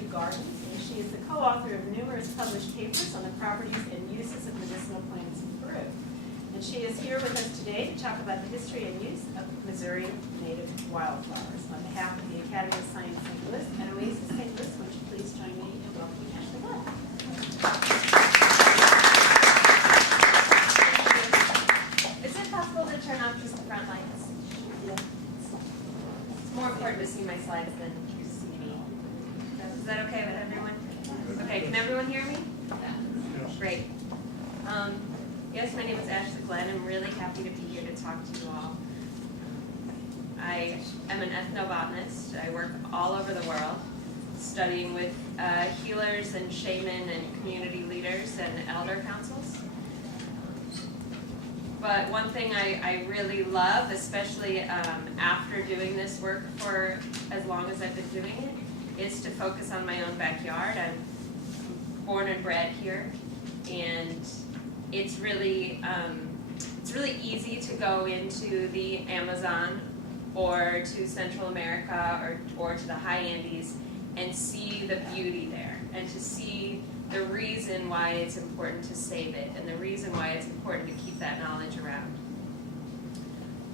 Tree Gardens, and she is the co-author of numerous published papers on the properties and uses of medicinal plants in Peru. And she is here with us today to talk about the history and use of Missouri native wildflowers. On behalf of the Academy of Science St. Louis and Oasis St. Louis, would you please join me in welcoming Ashley Glenn. Is it possible to turn off just the front lights? Yeah. It's more important to see my slides than to see me. Is that okay with everyone? Okay, can everyone hear me? Yeah. Great. Yes, my name is Ashley Glenn. I'm really happy to be here to talk to you all. I am an ethnobotanist. I work all over the world, studying with healers and shaman and community leaders and elder councils. But one thing I really love, especially after doing this work for as long as I've been doing it, is to focus on my own backyard. I'm born and bred here, and it's really easy to go into the Amazon or to Central America or to the high Andes and see the beauty there, and to see the reason why it's important to save it and the reason why it's important to keep that knowledge around.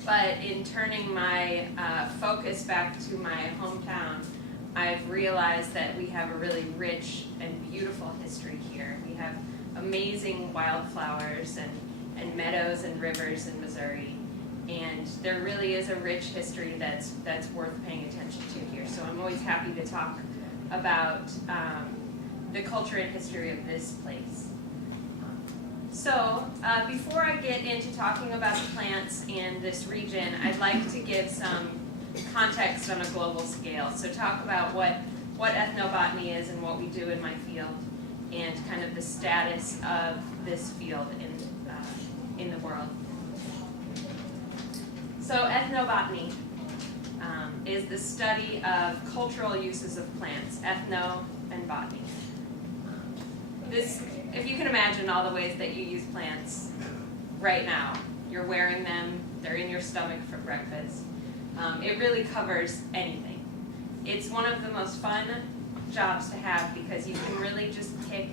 But in turning my focus back to my hometown, I've realized that we have a really rich and beautiful history here. We have amazing wildflowers and meadows and rivers in Missouri, and there really is a rich history that's worth paying attention to here. So I'm always happy to talk about the culture and history of this place. So before I get into talking about the plants in this region, I'd like to give some context on a global scale. So talk about what ethnobotany is and what we do in my field, and kind of the status of this field in the world. So ethnobotany is the study of cultural uses of plants, ethno and botany. This, if you can imagine all the ways that you use plants right now, you're wearing them, they're in your stomach for breakfast. It really covers anything. It's one of the most fun jobs to have because you can really just pick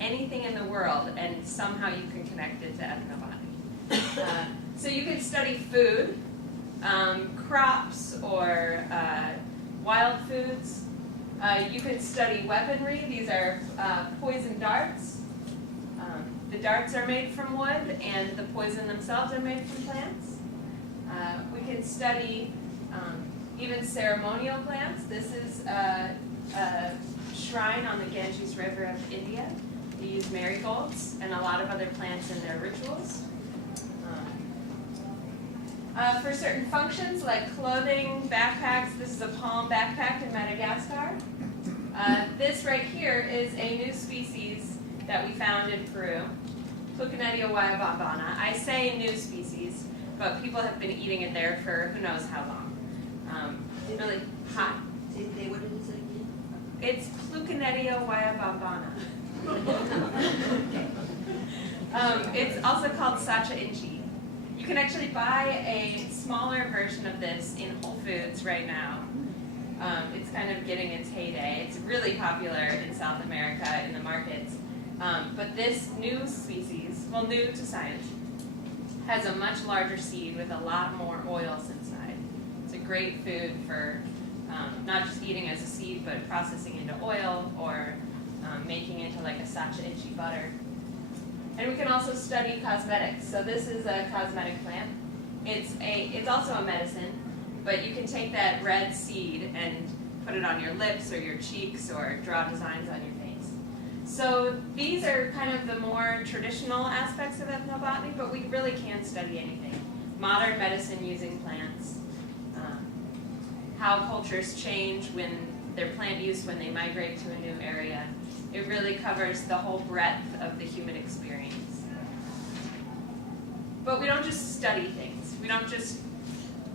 anything in the world and somehow you can connect it to ethnobotany. So you can study food, crops, or wild foods. You can study weaponry. These are poison darts. The darts are made from wood, and the poison themselves are made from plants. We can study even ceremonial plants. This is a shrine on the Ganges River of India. They use marigolds and a lot of other plants in their rituals. For certain functions like clothing, backpacks, this is a palm backpack in Madagascar. This right here is a new species that we found in Peru, Plucanetia wayabambana. I say new species, but people have been eating it there for who knows how long. Really hot. What did it say again? It's Plucanetia wayabambana. It's also called sacha inchi. You can actually buy a smaller version of this in Whole Foods right now. It's kind of getting its heyday. It's really popular in South America in the markets. But this new species, well, new to science, has a much larger seed with a lot more oils inside. It's a great food for not just eating as a seed, but processing into oil or making into like a sacha inchi butter. And we can also study cosmetics. So this is a cosmetic plant. It's also a medicine, but you can take that red seed and put it on your lips or your cheeks or draw designs on your face. So these are kind of the more traditional aspects of ethnobotany, but we really can study anything. Modern medicine using plants, how cultures change when their plant use when they migrate to a new area. It really covers the whole breadth of the human experience. But we don't just study things. We don't just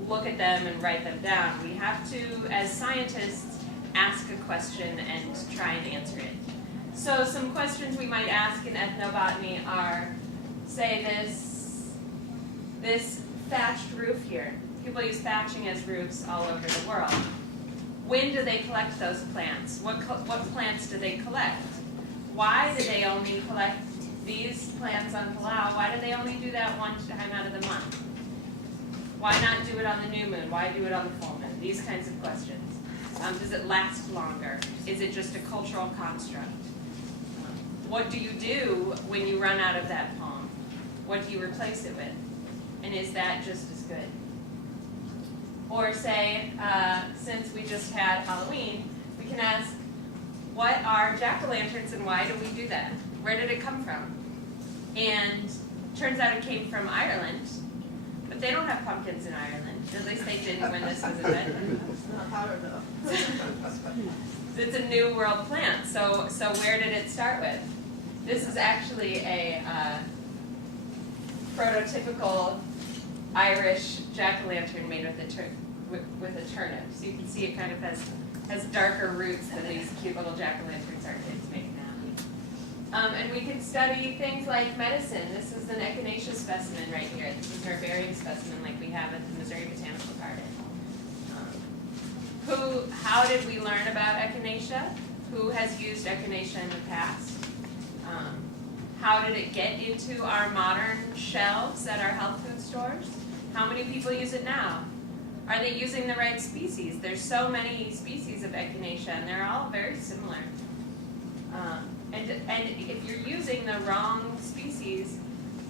look at them and write them down. We have to, as scientists, ask a question and try and answer it. So some questions we might ask in ethnobotany are, say, this thatched roof here. People use thatching as roofs all over the world. When do they collect those plants? What plants do they collect? Why do they only collect these plants on Palau? Why do they only do that one time out of the month? Why not do it on the new moon? Why do it on the full moon? These kinds of questions. Does it last longer? Is it just a cultural construct? What do you do when you run out of that palm? What do you replace it with? And is that just as good? Or say, since we just had Halloween, we can ask, what are jack-o'-lanterns and why do we do that? Where did it come from? And turns out it came from Ireland, but they don't have pumpkins in Ireland. At least they didn't when this was invented. It's not powder though. It's a new world plant. So where did it start with? This is actually a prototypical Irish jack-o'-lantern made with a turnip. So you can see it kind of has darker roots than these cute little jack-o'-lanterns our kids make now. And we can study things like medicine. This is an Echinacea specimen right here. This is an Herbarium specimen like we have at the Missouri Botanical Garden. How did we learn about Echinacea? Who has used Echinacea in the past? How did it get into our modern shelves at our health food stores? How many people use it now? Are they using the right species? There's so many species of Echinacea, and they're all very similar. And if you're using the wrong species,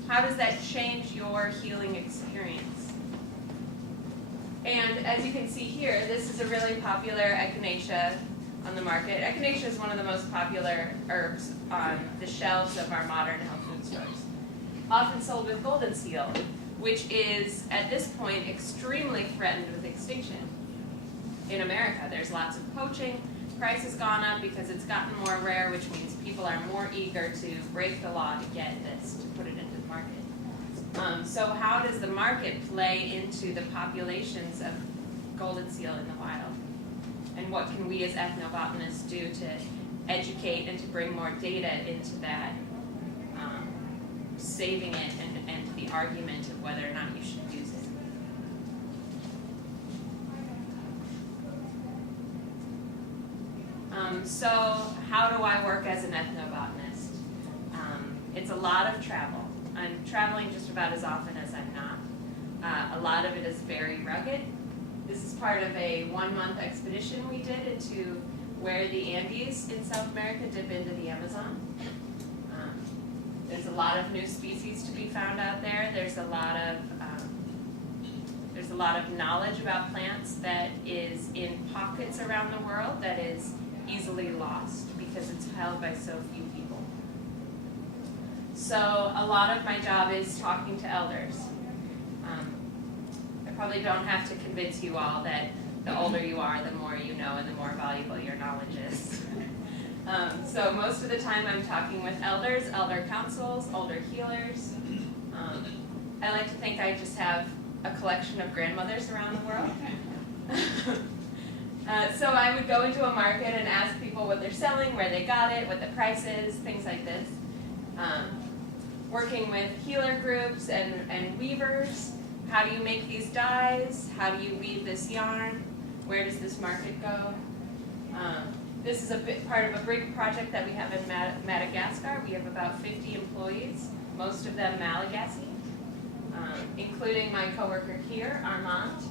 how does that change your healing experience? And as you can see here, this is a really popular Echinacea on the market. Echinacea is one of the most popular herbs on the shelves of our modern health food stores. Often sold with golden seal, which is, at this point, extremely threatened with extinction. In America, there's lots of poaching. Price has gone up because it's gotten more rare, which means people are more eager to break the law to get this, to put it into the market. So how does the market play into the populations of golden seal in the wild? And what can we as ethnobotanists do to educate and to bring more data into that, saving it and the argument of whether or not you should use it? So how do I work as an ethnobotanist? It's a lot of travel. I'm traveling just about as often as I'm not. A lot of it is very rugged. This is part of a 1-month expedition we did into where the Andes in South America dip into the Amazon. There's a lot of new species to be found out there. There's a lot of knowledge about plants that is in pockets around the world that is easily lost because it's held by so few people. So a lot of my job is talking to elders. I probably don't have to convince you all that the older you are, the more you know and the more valuable your knowledge is. So most of the time I'm talking with elders, elder councils, older healers. I like to think I just have a collection of grandmothers around the world. So I would go into a market and ask people what they're selling, where they got it, what the price is, things like this. Working with healer groups and weavers. How do you make these dyes? How do you weave this yarn? Where does this market go? This is a part of a big project that we have in Madagascar. We have about 50 employees, most of them Malagasy, including my coworker here, Armand,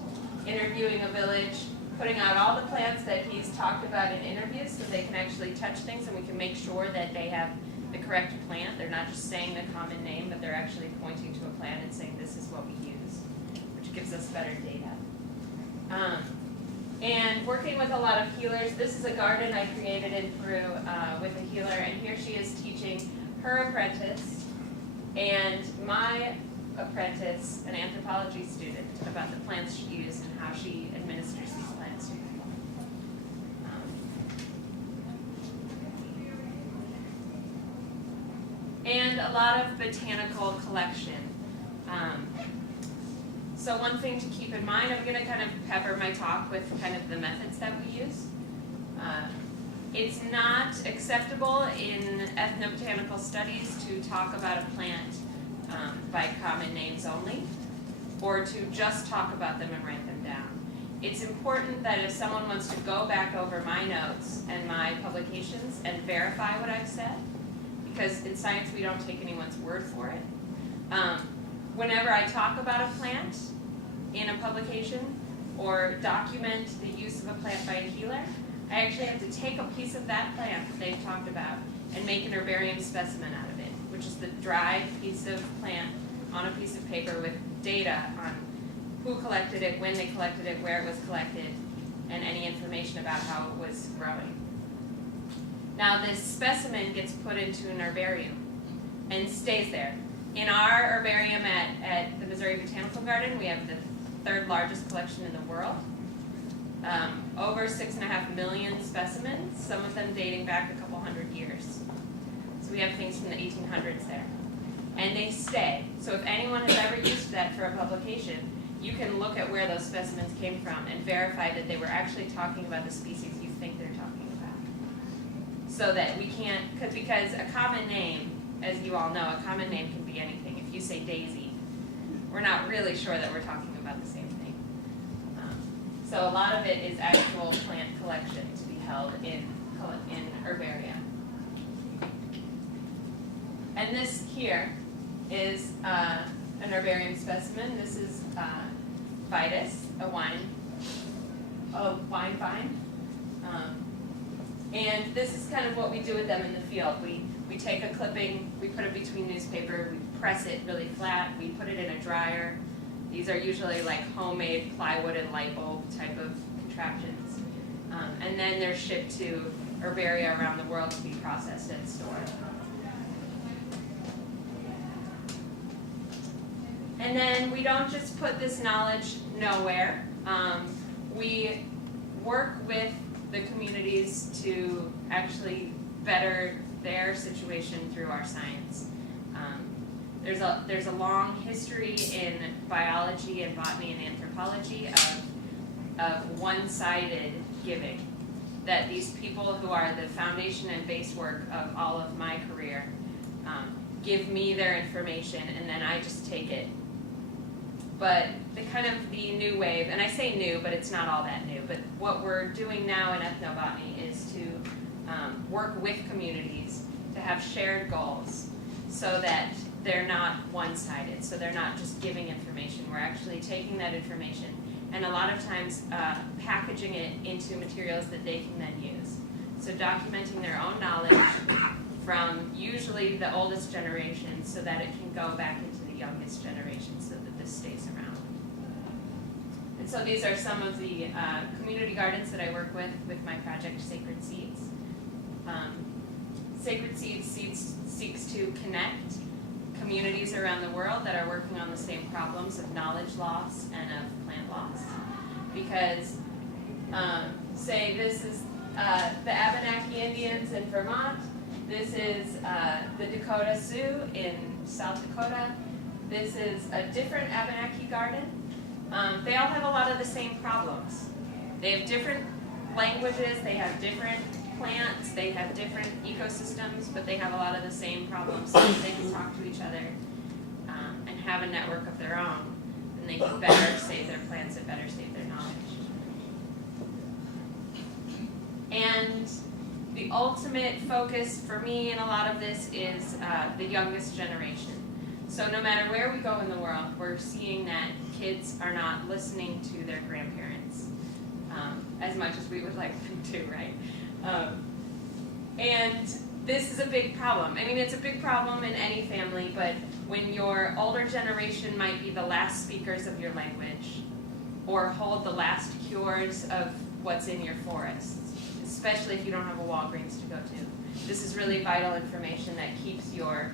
interviewing a village, putting out all the plants that he's talked about in interviews so they can actually touch things and we can make sure that they have the correct plant. They're not just saying the common name, but they're actually pointing to a plant and saying this is what we use, which gives us better data. And working with a lot of healers. This is a garden I created in Peru with a healer, and here she is teaching her apprentice and my apprentice, an anthropology student, about the plants she uses and how she administers these plants to people. And a lot of botanical collection. So one thing to keep in mind, I'm going to kind of pepper my talk with kind of the methods that we use. It's not acceptable in ethnobotanical studies to talk about a plant by common names only, or to just talk about them and write them down. it's important that if someone wants to go back over my notes and my publications and verify what I've said, because in science we don't take anyone's word for it. Whenever I talk about a plant in a publication or document the use of a plant by a healer, I actually have to take a piece of that plant that they've talked about and make an herbarium specimen out of it, which is the dried piece of plant on a piece of paper with data on who collected it, when they collected it, where it was collected, and any information about how it was growing. Now this specimen gets put into an herbarium and stays there. In our herbarium at the Missouri Botanical Garden, we have the 3rd largest collection in the world. Over 6.5 million specimens, some of them dating back a couple hundred years. So we have things from the 1800s there. And they stay. So if anyone has ever used that for a publication, you can look at where those specimens came from and verify that they were actually talking about the species you think they're talking about. So that we can't, because a common name, as you all know, a common name can be anything. If you say Daisy, we're not really sure that we're talking about the same thing. So a lot of it is actual plant collection to be held in herbaria. And this here is an herbarium specimen. This is Vitus, a wine vine. And this is kind of what we do with them in the field. We take a clipping, we put it between newspaper, we press it really flat, we put it in a dryer. These are usually like homemade plywood and light bulb type of contraptions. And then they're shipped to herbaria around the world to be processed and stored. And then we don't just put this knowledge nowhere. We work with the communities to actually better their situation through our science. There's a long history in biology and botany and anthropology of one-sided giving. That these people who are the foundation and base work of all of my career give me their information and then I just take it. But the new wave, and I say new, but it's not all that new, but what we're doing now in Ethnobotany is to work with communities to have shared goals so that they're not one-sided, so they're not just giving information. We're actually taking that information and a lot of times packaging it into materials that they can then use. So documenting their own knowledge from usually the oldest generation so that it can go back into the youngest generation so that this stays around. And so these are some of the community gardens that I work with my project Sacred Seeds. Sacred Seeds seeks to connect communities around the world that are working on the same problems of knowledge loss and of plant loss. Because, say this is the Abenaki Indians in Vermont, this is the Dakota Sioux in South Dakota, this is a different Abenaki garden. They all have a lot of the same problems. They have different languages, they have different plants, they have different ecosystems, but they have a lot of the same problems. So if they can talk to each other and have a network of their own, then they can better save their plants and better save their knowledge. And the ultimate focus for me in a lot of this is the youngest generation. So no matter where we go in the world, we're seeing that kids are not listening to their grandparents as much as we would like them to, right? And this is a big problem. I mean, it's a big problem in any family, but when your older generation might be the last speakers of your language or hold the last cures of what's in your forests, especially if you don't have a Walgreens to go to. This is really vital information that keeps your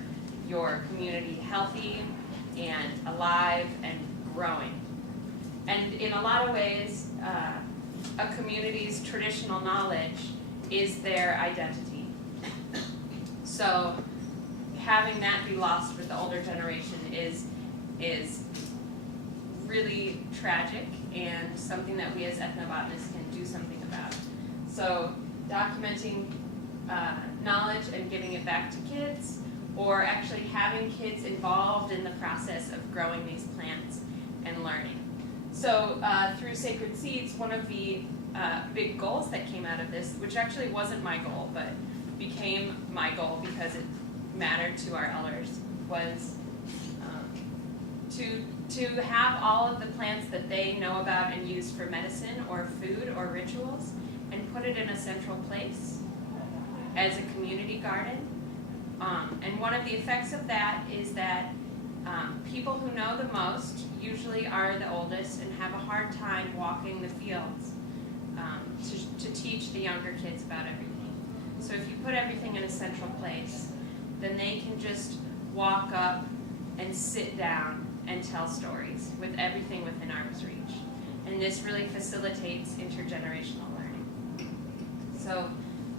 community healthy and alive and growing. And in a lot of ways, a community's traditional knowledge is their identity. So having that be lost with the older generation is really tragic and something that we as ethnobotanists can do something about. So documenting knowledge and giving it back to kids, or actually having kids involved in the process of growing these plants and learning. So through Sacred Seeds, one of the big goals that came out of this, which actually wasn't my goal, but became my goal because it mattered to our elders, was to have all of the plants that they know about and use for medicine or food or rituals and put it in a central place as a community garden. And one of the effects of that is that people who know the most usually are the oldest and have a hard time walking the fields to teach the younger kids about everything. So if you put everything in a central place, then they can just walk up and sit down and tell stories with everything within arm's reach. And this really facilitates intergenerational learning. So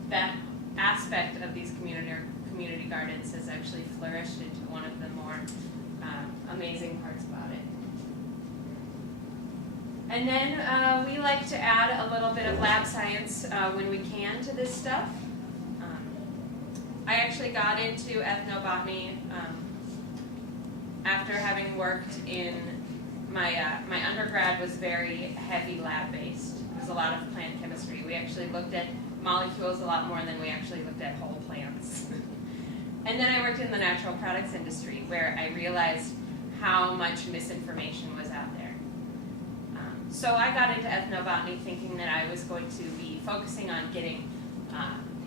that aspect of these community gardens has actually flourished into one of the more amazing parts about it. And then we like to add a little bit of lab science when we can to this stuff. I actually got into ethnobotany after having worked in my undergrad was very heavy lab-based. It was a lot of plant chemistry. We actually looked at molecules a lot more than we actually looked at whole plants. And then I worked in the natural products industry where I realized how much misinformation was out there. So I got into ethnobotany thinking that I was going to be focusing on getting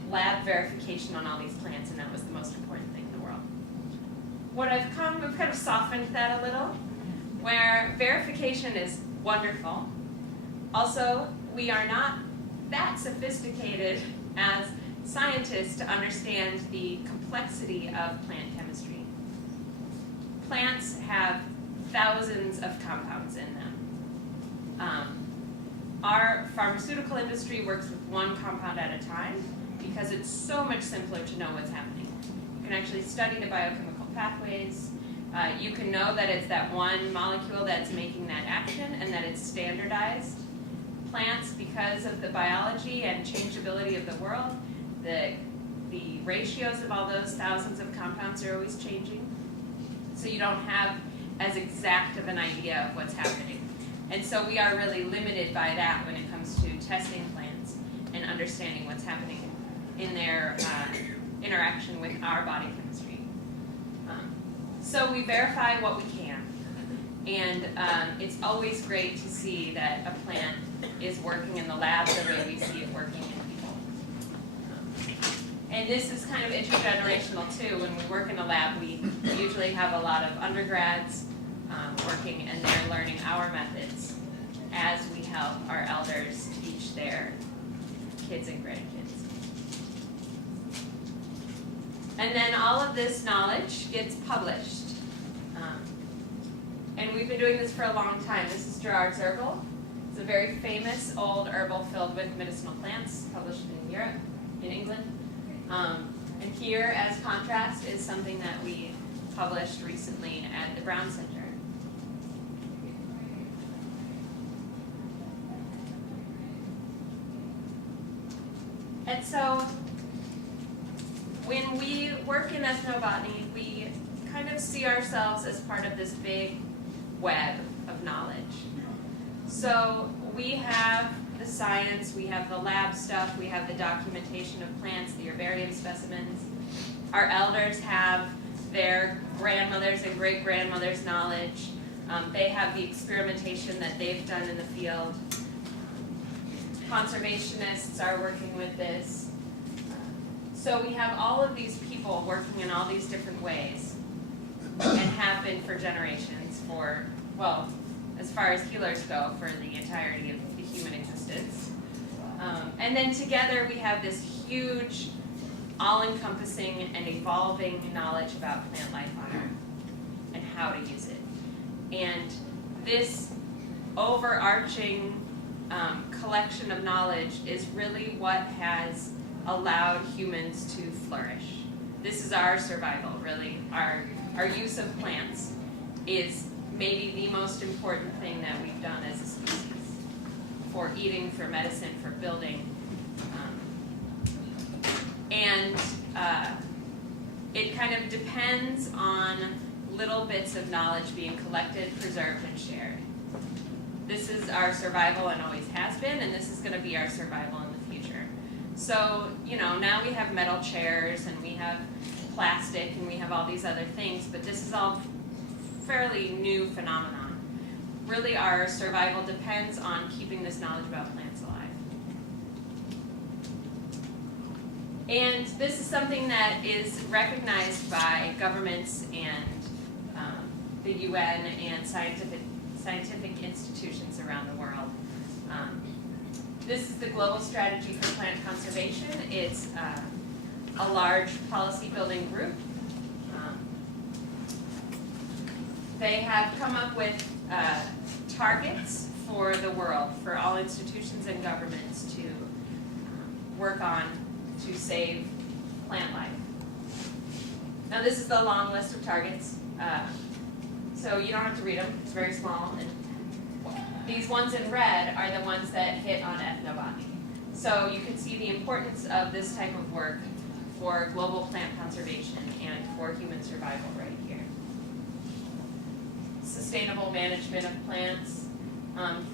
lab verification on all these plants, and that was the most important thing in the world. We've kind of softened that a little, where verification is wonderful. Also, we are not that sophisticated as scientists to understand the complexity of plant chemistry. Plants have thousands of compounds in them. Our pharmaceutical industry works with one compound at a time because it's so much simpler to know what's happening. You can actually study the biochemical pathways. You can know that it's that one molecule that's making that action and that it's standardized. Plants, because of the biology and changeability of the world, the ratios of all those thousands of compounds are always changing. So you don't have as exact of an idea of what's happening. And so we are really limited by that when it comes to testing plants and understanding what's happening in their interaction with our body chemistry. So we verify what we can. And it's always great to see that a plant is working in the lab the way we see it working in people. And this is kind of intergenerational too. When we work in a lab, we usually have a lot of undergrads working, and they're learning our methods as we help our elders teach their kids and grandkids. And then all of this knowledge gets published. And we've been doing this for a long time. This is Gerard's Herbal. It's a very famous old herbal filled with medicinal plants, published in Europe, in England. And here, as contrast, is something that we published recently at the Brown Center. And so, when we work in ethnobotany, we kind of see ourselves as part of this big web of knowledge. So we have the science, we have the lab stuff, we have the documentation of plants, the herbarium specimens. Our elders have their grandmothers' and great-grandmothers' knowledge. They have the experimentation that they've done in the field. Conservationists are working with this. So we have all of these people working in all these different ways and have been for generations for, well, as far as healers go, for the entirety of the human existence. And then together we have this huge, all-encompassing and evolving knowledge about plant life on Earth and how to use it. And this overarching collection of knowledge is really what has allowed humans to flourish. This is our survival, really. Our use of plants is maybe the most important thing that we've done as a species. For eating, for medicine, for building. And it kind of depends on little bits of knowledge being collected, preserved, and shared. This is our survival and always has been, and this is going to be our survival in the future. So, you know, now we have metal chairs and we have plastic and we have all these other things, but this is all fairly new phenomenon. Really, our survival depends on keeping this knowledge about plants alive. And this is something that is recognized by governments and the UN and scientific institutions around the world. This is the Global Strategy for Plant Conservation. It's a large policy building group. They have come up with targets for the world, for all institutions and governments to work on to save plant life. Now this is the long list of targets. So you don't have to read them, it's very small. And these ones in red are the ones that hit on ethnobotany. So you can see the importance of this type of work for global plant conservation and for human survival right here. Sustainable management of plants,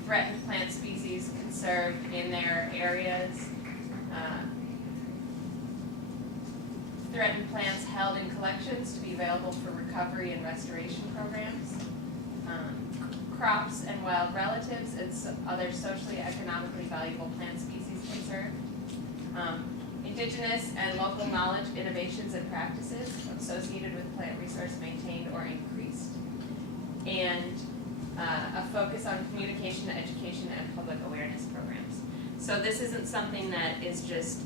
threatened plant species conserved in their areas, threatened plants held in collections to be available for recovery and restoration programs, crops and wild relatives and other socially economically valuable plant species conserved, indigenous and local knowledge, innovations and practices associated with plant resource maintained or increased, and a focus on communication, education, and public awareness programs. So this isn't something that is just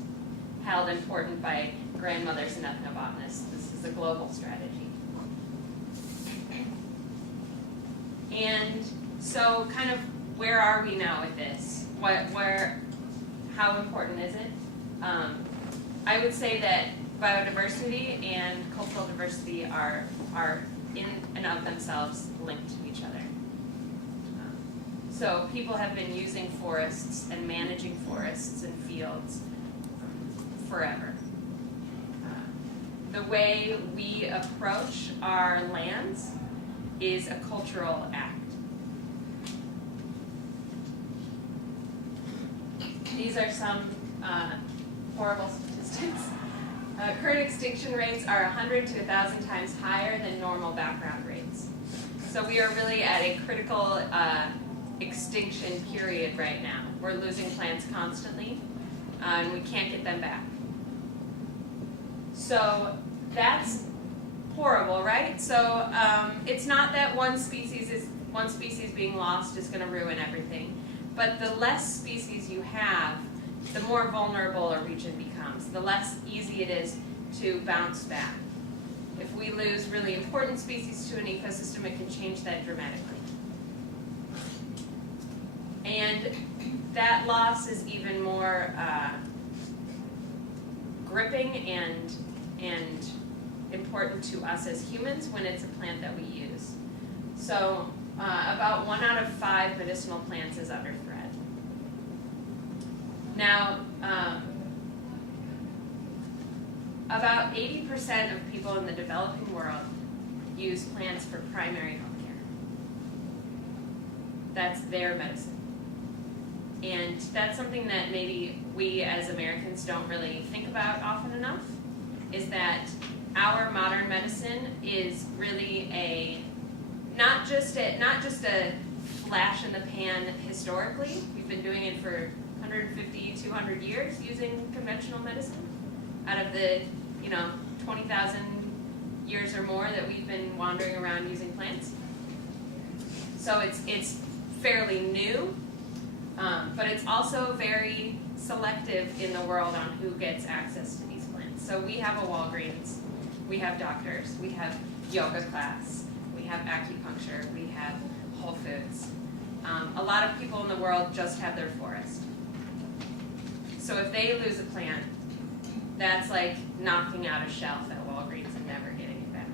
held important by grandmothers and ethnobotanists. This is a global strategy. And so kind of where are we now with this? How important is it? I would say that biodiversity and cultural diversity are in and of themselves linked to each other. So people have been using forests and managing forests and fields forever. The way we approach our lands is a cultural act. These are some horrible statistics. Current extinction rates are 100 to 1,000 times higher than normal background rates. So we are really at a critical extinction period right now. We're losing plants constantly, and we can't get them back. So that's horrible, right? So it's not that one species being lost is going to ruin everything, but the less species you have, the more vulnerable a region becomes, the less easy it is to bounce back. If we lose really important species to an ecosystem, it can change that dramatically. And that loss is even more gripping and important to us as humans when it's a plant that we use. So about 1 out of 5 medicinal plants is under threat. Now, about 80% of people in the developing world use plants for primary health care. That's their medicine. And that's something that maybe we as Americans don't really think about often enough, is that our modern medicine is really not just a flash in the pan historically. We've been doing it for 150, 200 years using conventional medicine. Out of the 20,000 years or more that we've been wandering around using plants. So it's fairly new, but it's also very selective in the world on who gets access to these plants. So we have a Walgreens, we have doctors, we have yoga class, we have acupuncture, we have Whole Foods. A lot of people in the world just have their forest. So if they lose a plant, that's like knocking out a shelf at Walgreens and never getting it back.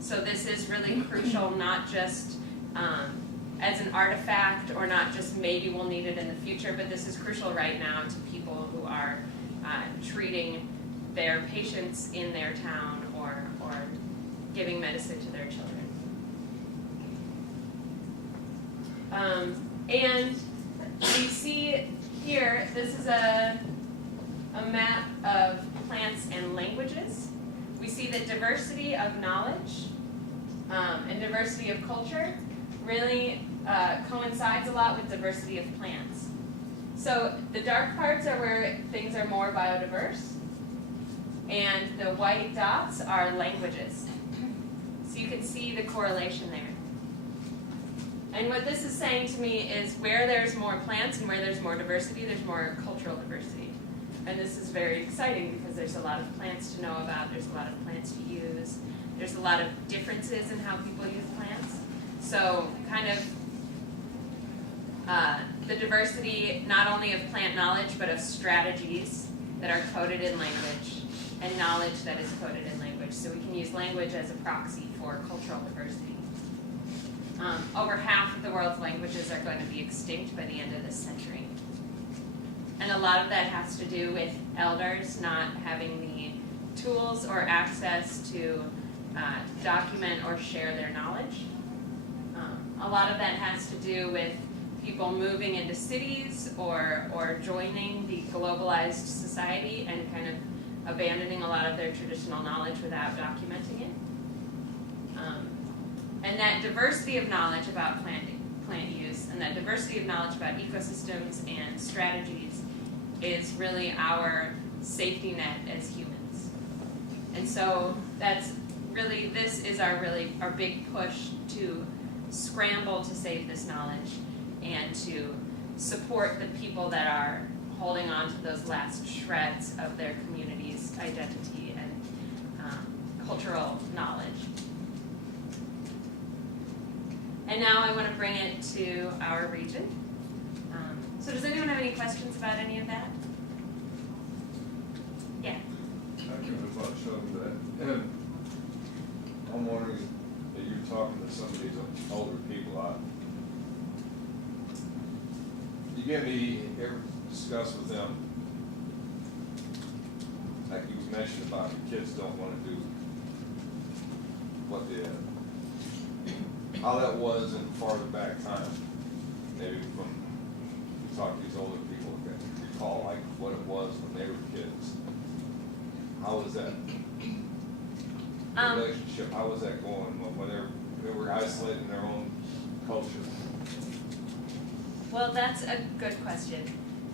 So this is really crucial, not just as an artifact or not just maybe we'll need it in the future, but this is crucial right now to people who are treating their patients in their town or giving medicine to their children. And we see here, this is a map of plants and languages. We see that diversity of knowledge and diversity of culture really coincides a lot with diversity of plants. So the dark parts are where things are more biodiverse, and the white dots are languages. So you can see the correlation there. And what this is saying to me is where there's more plants and where there's more diversity, there's more cultural diversity. And this is very exciting because there's a lot of plants to know about, there's a lot of plants to use, there's a lot of differences in how people use plants. So kind of the diversity not only of plant knowledge but of strategies that are coded in language and knowledge that is coded in language. So we can use language as a proxy for cultural diversity. Over half of the world's languages are going to be extinct by the end of this century. And a lot of that has to do with elders not having the tools or access to document or share their knowledge. A lot of that has to do with people moving into cities or joining the globalized society and kind of abandoning a lot of their traditional knowledge without documenting it. And that diversity of knowledge about plant use and that diversity of knowledge about ecosystems and strategies is really our safety net as humans. And so that's really, this is our big push to scramble to save this knowledge and to support the people that are holding on to those last shreds of their community's identity and cultural knowledge. And now I want to bring it to our region. So does anyone have any questions about any of that? Yeah. Thank you very much of that. I'm wondering that you're talking to some of these older people out. You ever discuss with them, like you mentioned about the kids don't want to do what they how that was in farther back time, maybe from you talk to these older people that recall like what it was when they were kids. How was that relationship? How was that going when they were isolated in their own culture? Well, that's a good question,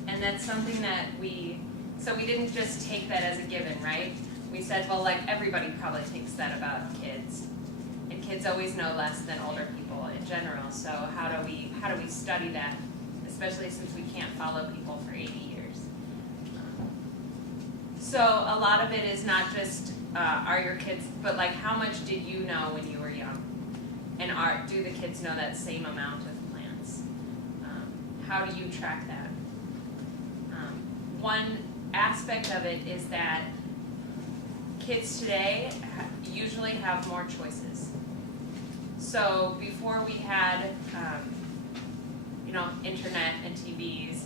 and that's something that we didn't just take that as a given, right? We said, well, like everybody probably thinks that about kids. And kids always know less than older people in general, so how do we study that, especially since we can't follow people for 80 years? So a lot of it is not just are your kids, but like how much did you know when you were young? And do the kids know that same amount of plants? How do you track that? One aspect of it is that kids today usually have more choices. So before we had, internet and TVs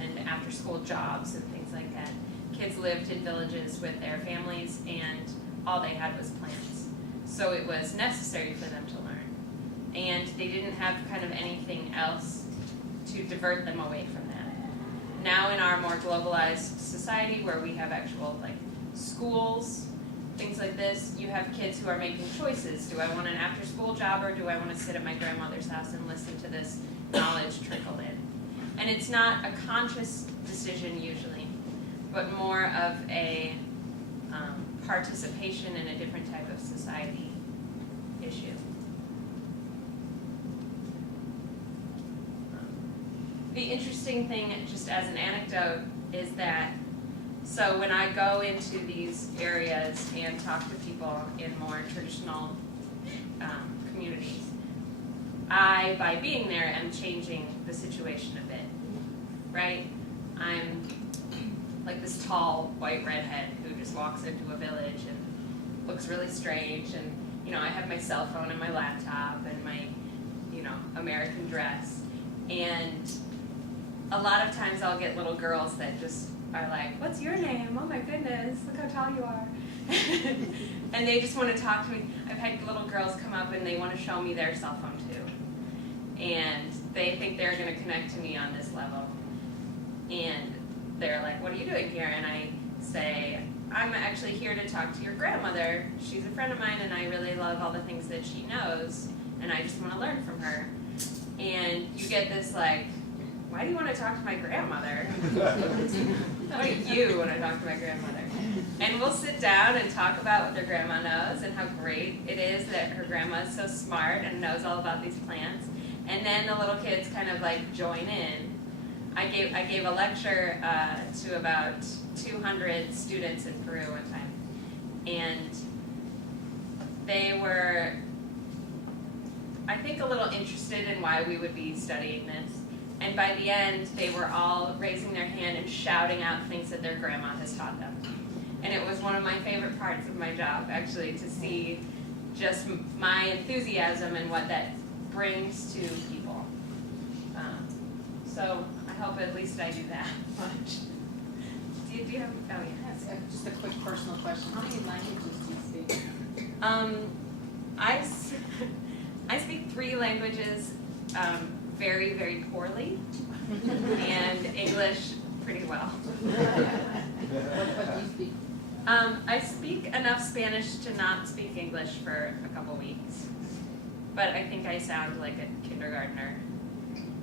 and after-school jobs and things like that, kids lived in villages with their families, and all they had was plants. So it was necessary for them to learn, and they didn't have kind of anything else to divert them away from that. Now in our more globalized society, where we have actual schools, things like this, you have kids who are making choices. Do I want an after-school job, or do I want to sit at my grandmother's house and listen to this knowledge trickle in? And it's not a conscious decision usually, but more of a participation in a different type of society issue. The interesting thing, just as an anecdote, is that so when I go into these areas and talk to people in more traditional communities, I, by being there, am changing the situation a bit, right? I'm like this tall white redhead who just walks into a village and looks really strange, and I have my cell phone and my laptop and my American dress, and a lot of times I'll get little girls that just are like, what's your name? Oh my goodness, look how tall you are. And they just want to talk to me. I've had little girls come up and they want to show me their cell phone too. And they think they're going to connect to me on this level. And they're like, what are you doing here? And I say, I'm actually here to talk to your grandmother. She's a friend of mine and I really love all the things that she knows and I just want to learn from her. And you get this like, why do you want to talk to my grandmother? Why do you want to talk to my grandmother? And we'll sit down and talk about what their grandma knows and how great it is that her grandma is so smart and knows all about these plants. And then the little kids kind of like join in. I gave a lecture to about 200 students in Peru one time. And they were, I think, a little interested in why we would be studying this. And by the end, they were all raising their hand and shouting out things that their grandma has taught them. And it was one of my favorite parts of my job, actually, to see just my enthusiasm and what that brings to people. So I hope at least I do that much. Do you have, oh yeah. That's just a quick personal question. How many languages do you speak? I speak 3 languages very, very poorly, and English pretty well. What do you speak? I speak enough Spanish to not speak English for a couple weeks, but I think I sound like a kindergartner,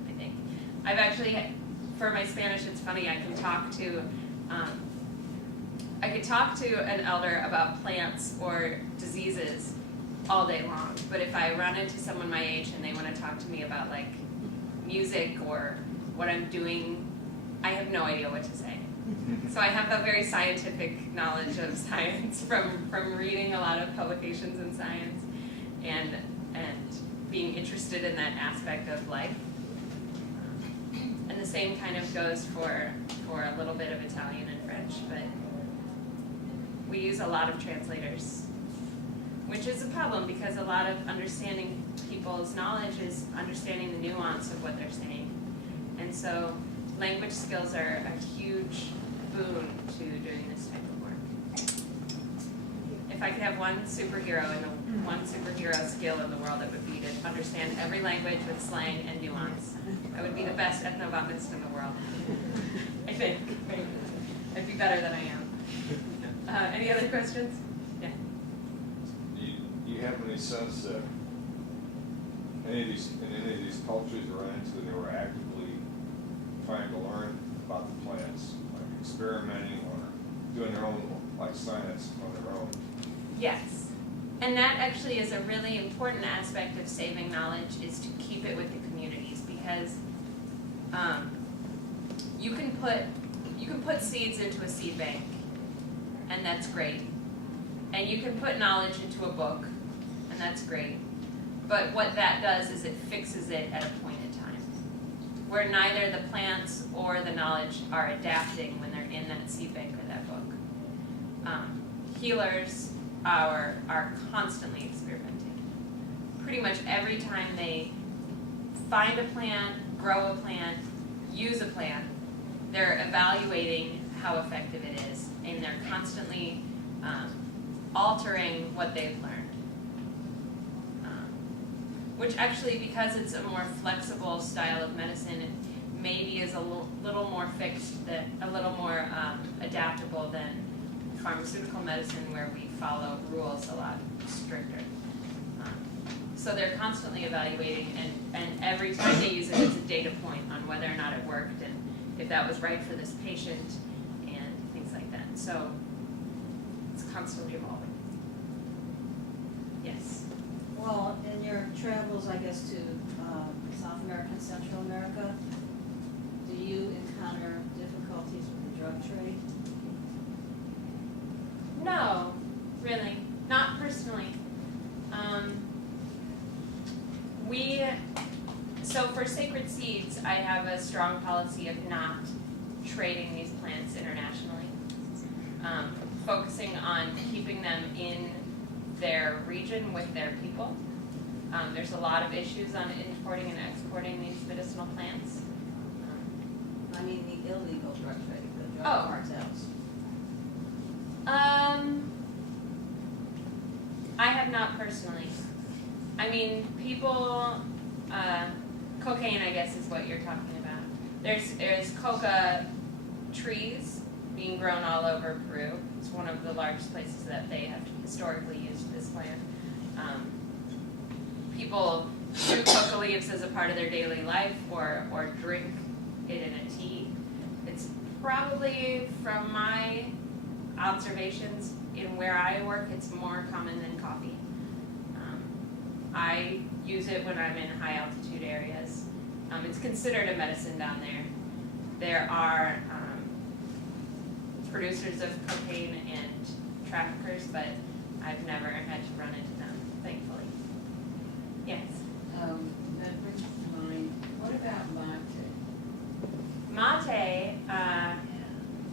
I think. I've actually, for my Spanish, it's funny, I could talk to an elder about plants or diseases all day long, but if I run into someone my age and they want to talk to me about like music or what I'm doing, I have no idea what to say. So I have a very scientific knowledge of science from reading a lot of publications in science and being interested in that aspect of life. And the same kind of goes for a little bit of Italian and French, but we use a lot of translators, which is a problem because a lot of understanding people's knowledge is understanding the nuance of what they're saying. And so language skills are a huge boon to doing this type of work. If I could have one superhero skill in the world, it would be to understand every language with slang and nuance. I would be the best ethnobotanist in the world. I think. I'd be better than I am. Any other questions? Yeah. Do you have any sense that in any of these cultures you ran into, they were actively trying to learn about the plants, like experimenting or doing their own like science on their own? Yes. And that actually is a really important aspect of saving knowledge, is to keep it with the communities, because you can put seeds into a seed bank, and that's great. And you can put knowledge into a book, and that's great. But what that does is it fixes it at a point in time, where neither the plants or the knowledge are adapting when they're in that seed bank or that book. Healers are constantly experimenting. Pretty much every time they find a plant, grow a plant, use a plant, they're evaluating how effective it is, and they're constantly altering what they've learned. Which actually, because it's a more flexible style of medicine, it maybe is a little more fixed, a little more adaptable than pharmaceutical medicine, where we follow rules a lot stricter. So they're constantly evaluating, and every time they use it, it's a data point on whether or not it worked and if that was right for this patient and things like that. So it's constantly evolving. Yes. Well, in your travels, I guess, to South America and Central America, do you encounter difficulties with the drug trade? No, really, not personally. So for sacred seeds, I have a strong policy of not trading these plants internationally, focusing on keeping them in their region with their people. There's a lot of issues on importing and exporting these medicinal plants. I mean, the illegal drug trade, the drug cartels. I have not personally. I mean, people, cocaine, I guess, is what you're talking about. There's coca trees being grown all over Peru. It's one of the largest places that they have historically used this plant. People chew coca leaves as a part of their daily life or drink it in a tea. It's probably, from my observations in where I work, it's more common than coffee. I use it when I'm in high altitude areas. It's considered a medicine down there. There are producers of cocaine and traffickers, but I've never had to run into them, thankfully. Yes? That brings to mind, what about mate? Mate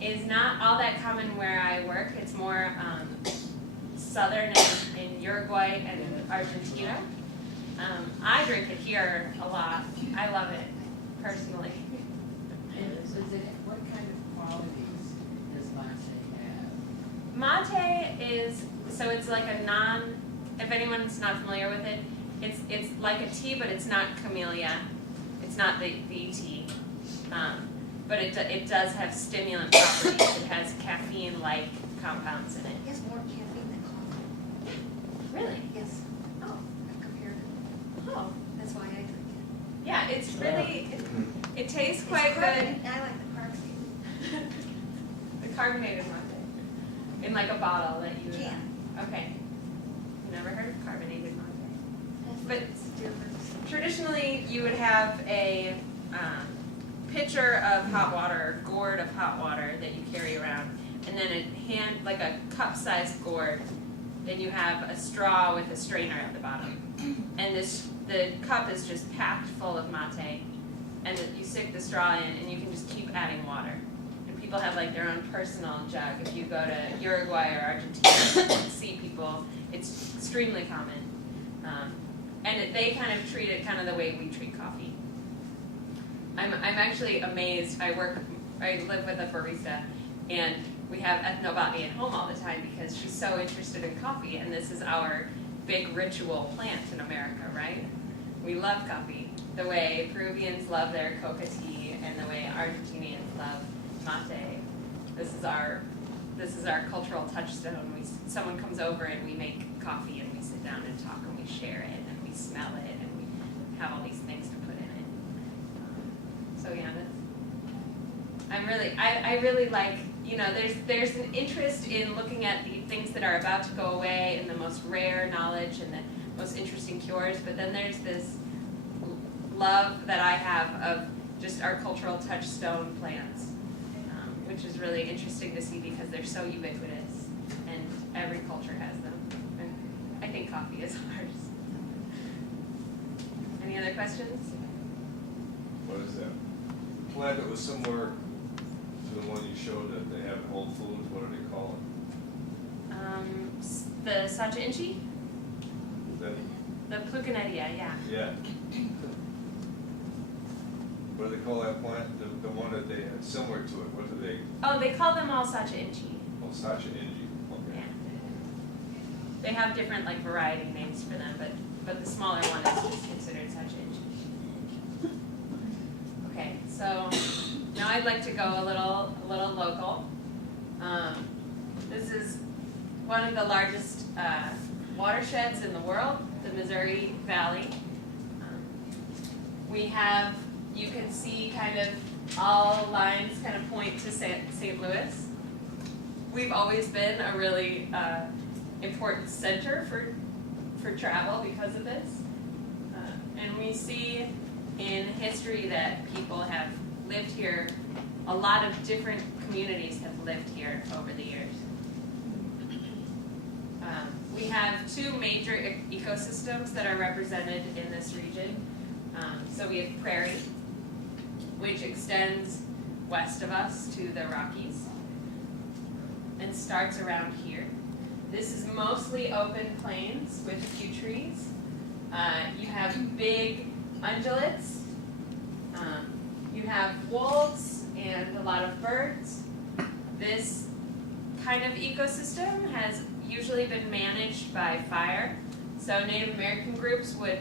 is not all that common where I work. It's more southern in Uruguay and Argentina. I drink it here a lot. I love it, personally. What kind of qualities does mate have? Mate is, so it's like a if anyone's not familiar with it, it's like a tea, but it's not camellia. It's not the tea. But it does have stimulant properties. It has caffeine-like compounds in it. It has more caffeine than coffee. Really? Yes. Oh, I've compared it. Oh. That's why I drink it. Yeah, it's really, it tastes It's quite good. carbonated. I like the carbonated. The carbonated mate. In like a bottle that you would. Can. Okay. Never heard of carbonated mate. But It's different. traditionally, you would have a pitcher of hot water, or gourd of hot water that you carry around, and then like a cup-sized gourd. Then you have a straw with a strainer at the bottom, and the cup is just packed full of mate, and you stick the straw in, and you can just keep adding water. And people have like their own personal jug. If you go to Uruguay or Argentina and see people, it's extremely common. And they kind of treat it kind of the way we treat coffee. I'm actually amazed. I live with a barista, and we have Ethnobotany at home all the time because she's so interested in coffee, and this is our big ritual plant in America, right? We love coffee, the way Peruvians love their coca tea, and the way Argentinians love mate. This is our cultural touchstone. Someone comes over and we make coffee, and we sit down and talk, and we share it, and we smell it, and we have all these things to put in it. So yeah, I really like, there's an interest in looking at the things that are about to go away and the most rare knowledge and the most interesting cures, but then there's this love that I have of just our cultural touchstone plants, which is really interesting to see because they're so ubiquitous and every culture has them. And I think coffee is ours. Any other questions? What is that plant that was similar to the one you showed that they have in Whole Foods? What do they call it? The sacha inchi? That, The plucanetia, yeah. yeah. What do they call that plant? The one that they had similar to it. What do they? Oh, they call them all sacha inchi. Oh, Sacha Inji. Okay. Yeah. They have different variety names for them, but the smaller one is just considered sacha inchi. Okay, so now I'd like to go a little local. This is one of the largest watersheds in the world, the Missouri Valley. We have, you can see kind of all lines kind of point to St. Louis. We've always been a really important center for travel because of this. And we see in history that people have lived here, a lot of different communities have lived here over the years. We have two major ecosystems that are represented in this region. So we have prairie, which extends west of us to the Rockies and starts around here. This is mostly open plains with a few trees. You have big ungulates. You have wolves and a lot of birds. This kind of ecosystem has usually been managed by fire. So Native American groups would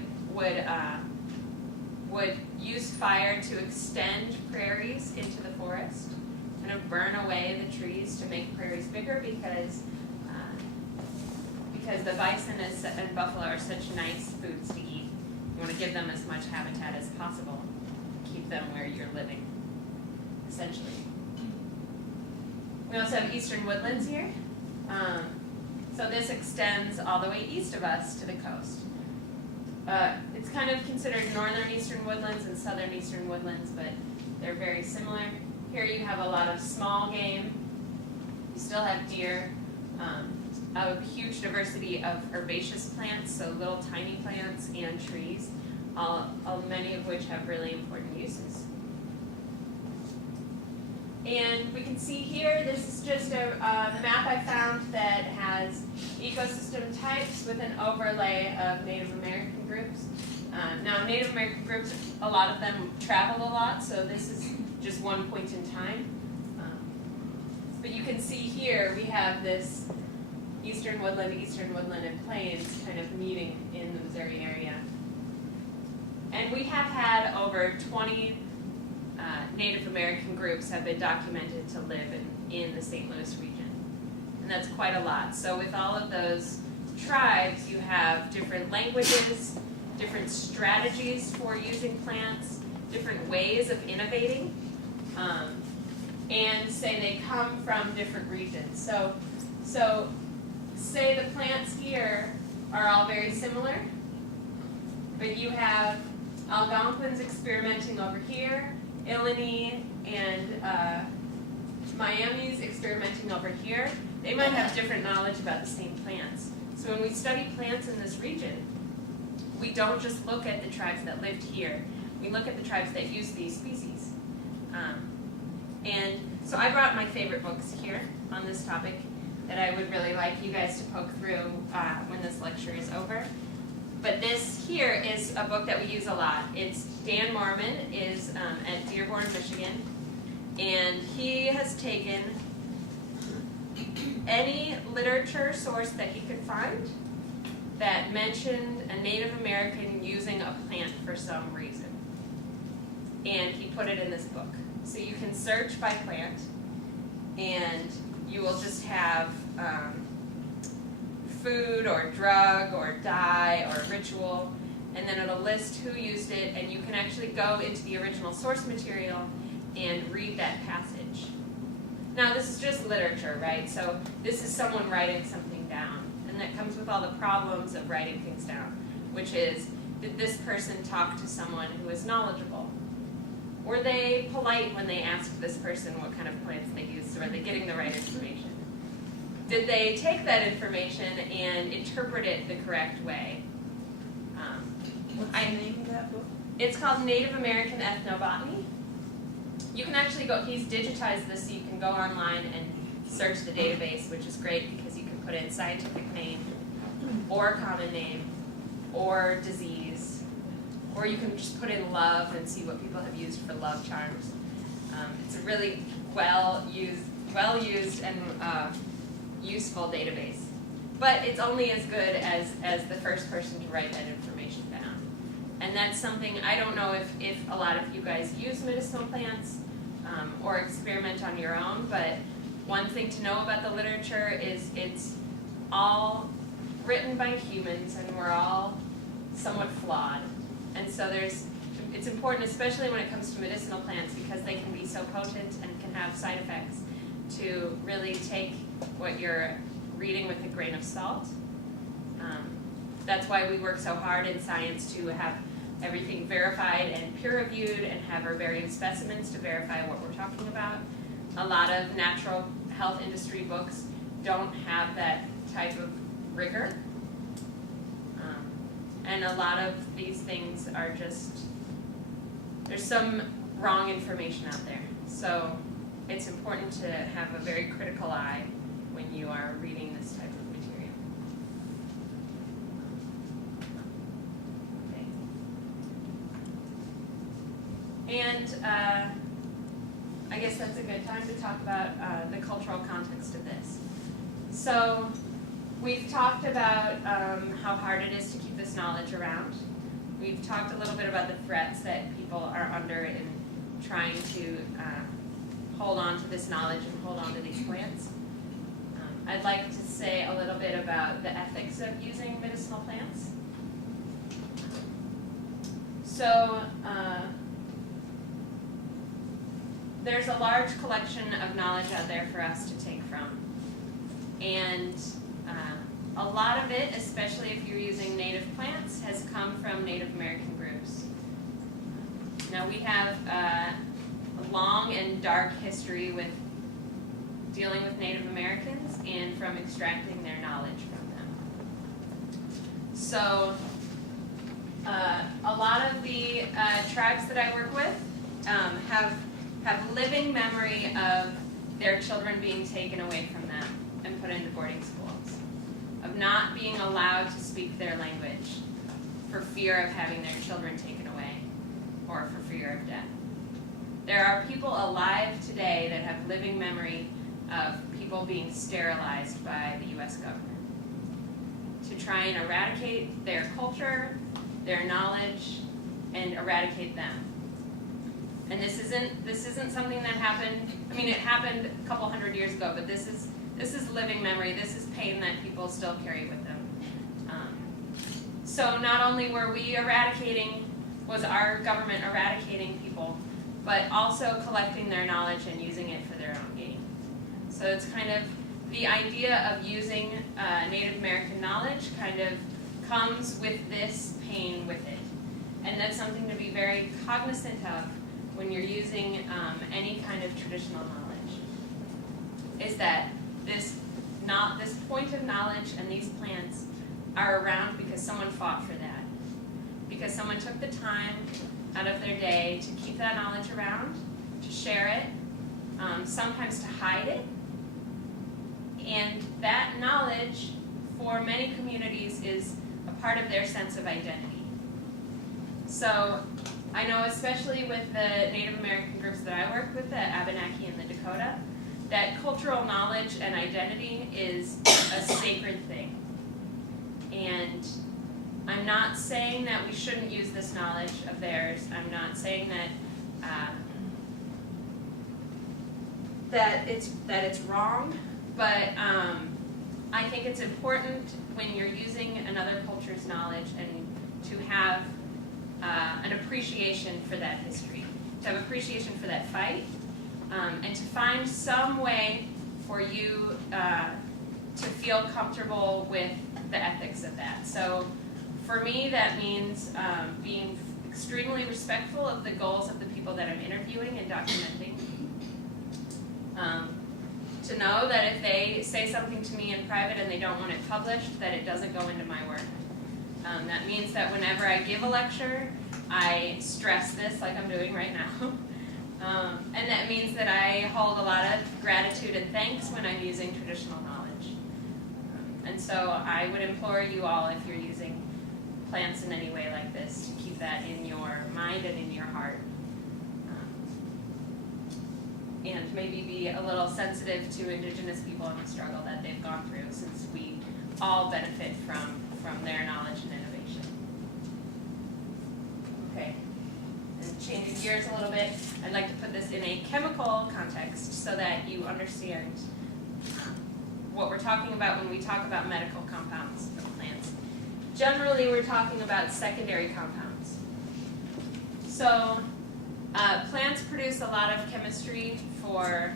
would use fire to extend prairies into the forest, kind of burn away the trees to make prairies bigger because the bison and buffalo are such nice foods to eat. You want to give them as much habitat as possible, keep them where you're living, essentially. We also have eastern woodlands here. So this extends all the way east of us to the coast. It's kind of considered northern eastern woodlands and southern eastern woodlands, but they're very similar. Here you have a lot of small game. You still have deer. A huge diversity of herbaceous plants, so little tiny plants and trees, many of which have really important uses. And we can see here, this is just a map I found that has ecosystem types with an overlay of Native American groups. Now Native American groups, a lot of them travel a lot, so this is just one point in time. But you can see here, we have this eastern woodland, and plains kind of meeting in the Missouri area. And we have had over 20 Native American groups have been documented to live in the St. Louis region. And that's quite a lot. So with all of those tribes, you have different languages, different strategies for using plants, different ways of innovating, and say they come from different regions. So say the plants here are all very similar, but you have Algonquins experimenting over here, Illini and Miami's experimenting over here. They might have different knowledge about the same plants. So when we study plants in this region, we don't just look at the tribes that lived here, we look at the tribes that use these species. And so I brought my favorite books here on this topic that I would really like you guys to poke through when this lecture is over. But this here is a book that we use a lot. It's Dan Mormon is at Dearborn, Michigan, and he has taken any literature source that he could find that mentioned a Native American using a plant for some reason. And he put it in this book. So you can search by plant, and you will just have food or drug or dye or ritual, and then it'll list who used it, and you can actually go into the original source material and read that passage. Now this is just literature, right? So this is someone writing something down, and that comes with all the problems of writing things down, which is, did this person talk to someone who is knowledgeable? Were they polite when they asked this person what kind of plants they used? Were they getting the right information? Did they take that information and interpret it the correct way? What's the name of that book? It's called Native American Ethnobotany. You can actually go, he's digitized this so you can go online and search the database, which is great because you can put in scientific name, or common name, or disease, or you can just put in love and see what people have used for love charms. It's a really well used and useful database. But it's only as good as the first person to write that information down. And that's something, I don't know if a lot of you guys use medicinal plants or experiment on your own, but one thing to know about the literature is it's all written by humans, and we're all somewhat flawed. And so it's important, especially when it comes to medicinal plants, because they can be so potent and can have side effects, to really take what you're reading with a grain of salt. That's why we work so hard in science to have everything verified and peer-reviewed, and have herbarium specimens to verify what we're talking about. A lot of natural health industry books don't have that type of rigor. And a lot of these things are just, there's some wrong information out there. So it's important to have a very critical eye when you are reading this type of material. Okay. And I guess that's a good time to talk about the cultural context of this. So we've talked about how hard it is to keep this knowledge around. we've talked a little bit about the threats that people are under in trying to hold on to this knowledge and hold on to these plants. I'd like to say a little bit about the ethics of using medicinal plants. So there's a large collection of knowledge out there for us to take from. And a lot of it, especially if you're using native plants, has come from Native American groups. Now we have a long and dark history with dealing with Native Americans and from extracting their knowledge from them. So a lot of the tribes that I work with have living memory of their children being taken away from them and put into boarding schools, of not being allowed to speak their language for fear of having their children taken away or for fear of death. There are people alive today that have living memory of people being sterilized by the U.S. government to try and eradicate their culture, their knowledge, and eradicate them. And this isn't something that happened. I mean, it happened a couple hundred years ago, but this is living memory. This is pain that people still carry with them. So not only was our government eradicating people, but also collecting their knowledge and using it for their own gain. So it's kind of the idea of using Native American knowledge kind of comes with this pain with it. And that's something to be very cognizant of when you're using any kind of traditional knowledge, is that this point of knowledge and these plants are around because someone fought for that, because someone took the time out of their day to keep that knowledge around, to share it, sometimes to hide it. And that knowledge, for many communities, is a part of their sense of identity. So I know, especially with the Native American groups that I work with, the Abenaki and the Dakota, that cultural knowledge and identity is a sacred thing. And I'm not saying that we shouldn't use this knowledge of theirs. I'm not saying that it's wrong, but I think it's important when you're using another culture's knowledge and to have an appreciation for that history, to have appreciation for that fight, and to find some way for you to feel comfortable with the ethics of that. So for me, that means being extremely respectful of the goals of the people that I'm interviewing and documenting. To know that if they say something to me in private and they don't want it published, that it doesn't go into my work. That means that whenever I give a lecture, I stress this like I'm doing right now. And that means that I hold a lot of gratitude and thanks when I'm using traditional knowledge. And so I would implore you all, if you're using plants in any way like this, to keep that in your mind and in your heart. And maybe be a little sensitive to Indigenous people and the struggle that they've gone through, since we all benefit from their knowledge and innovation. Okay, and changing gears a little bit, I'd like to put this in a chemical context so that you understand what we're talking about when we talk about medical compounds of plants. Generally, we're talking about secondary compounds. So plants produce a lot of chemistry for,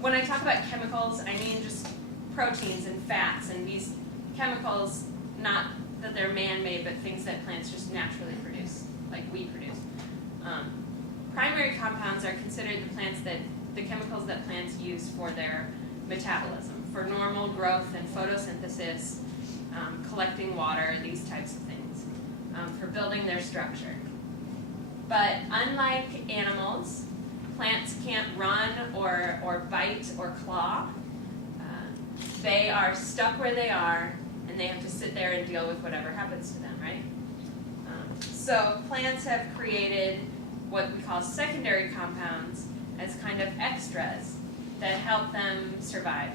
when I talk about chemicals, I mean just proteins and fats and these chemicals, not that they're man-made, but things that plants just naturally produce, like we produce. Primary compounds are considered the chemicals that plants use for their metabolism, for normal growth and photosynthesis, collecting water, these types of things, for building their structure. But unlike animals, plants can't run or bite or claw. They are stuck where they are, and they have to sit there and deal with whatever happens to them, right? So plants have created what we call secondary compounds as kind of extras that help them survive.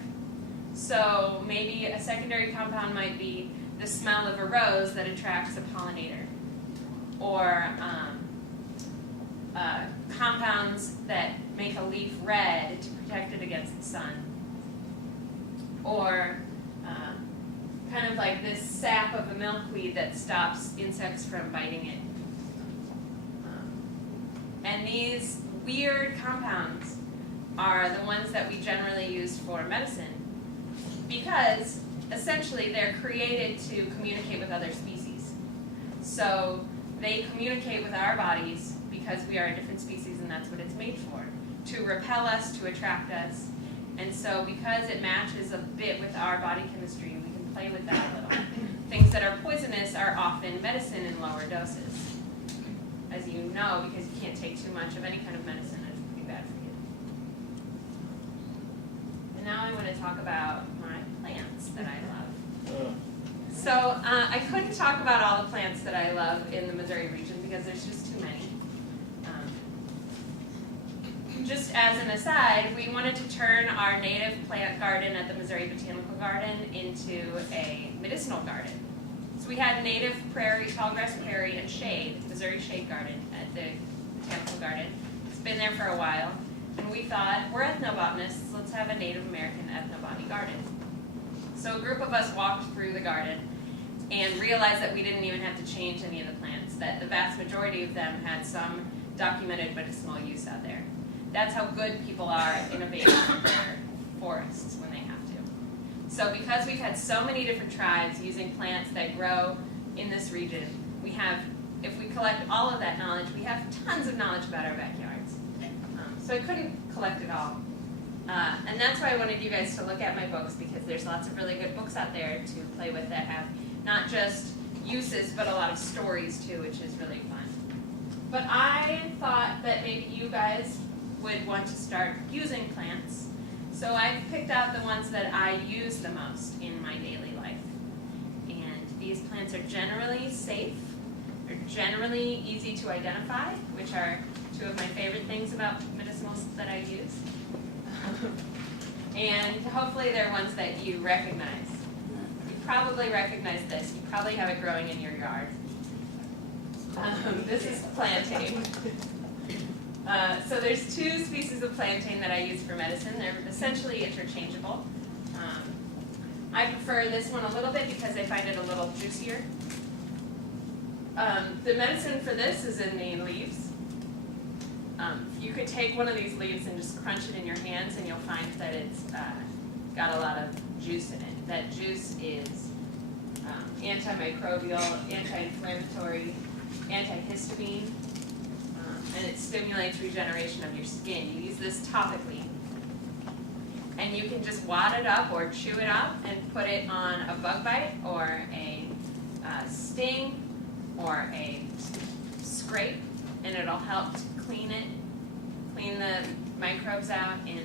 So maybe a secondary compound might be the smell of a rose that attracts a pollinator. or compounds that make a leaf red to protect it against the sun, or kind of like this sap of a milkweed that stops insects from biting it. And these weird compounds are the ones that we generally use for medicine, because essentially they're created to communicate with other species. So they communicate with our bodies because we are a different species and that's what it's made for, to repel us, to attract us. And so because it matches a bit with our body chemistry, we can play with that a little. Things that are poisonous are often medicine in lower doses. As you know, because you can't take too much of any kind of medicine, it's pretty bad for you. And now I want to talk about my plants that I love. So I couldn't talk about all the plants that I love in the Missouri region because there's just too many. Just as an aside, we wanted to turn our native plant garden at the Missouri Botanical Garden into a medicinal garden. So we had native prairie, tallgrass prairie, and shade, Missouri Shade Garden at the Botanical Garden. It's been there for a while. And we thought, we're ethnobotanists, let's have a Native American ethnobotany garden. So a group of us walked through the garden and realized that we didn't even have to change any of the plants, that the vast majority of them had some documented medicinal use out there. That's how good people are at innovating in their forests when they have to. So because we've had so many different tribes using plants that grow in this region, we have, if we collect all of that knowledge, we have tons of knowledge about our backyards. So I couldn't collect it all. And that's why I wanted you guys to look at my books, because there's lots of really good books out there to play with that have not just uses, but a lot of stories too, which is really fun. But I thought that maybe you guys would want to start using plants. So I've picked out the ones that I use the most in my daily life. And these plants are generally safe, they're generally easy to identify, which are two of my favorite things about medicinals that I use. And hopefully they're ones that you recognize. You probably recognize this. You probably have it growing in your yard. This is plantain. So there's two species of plantain that I use for medicine. They're essentially interchangeable. I prefer this one a little bit because I find it a little juicier. The medicine for this is in the leaves. You could take one of these leaves and just crunch it in your hands and you'll find that it's got a lot of juice in it. That juice is antimicrobial, anti-inflammatory, antihistamine, and it stimulates regeneration of your skin. You use this topically. And you can just wad it up or chew it up and put it on a bug bite or a sting or a scrape, and it'll help to clean the microbes out and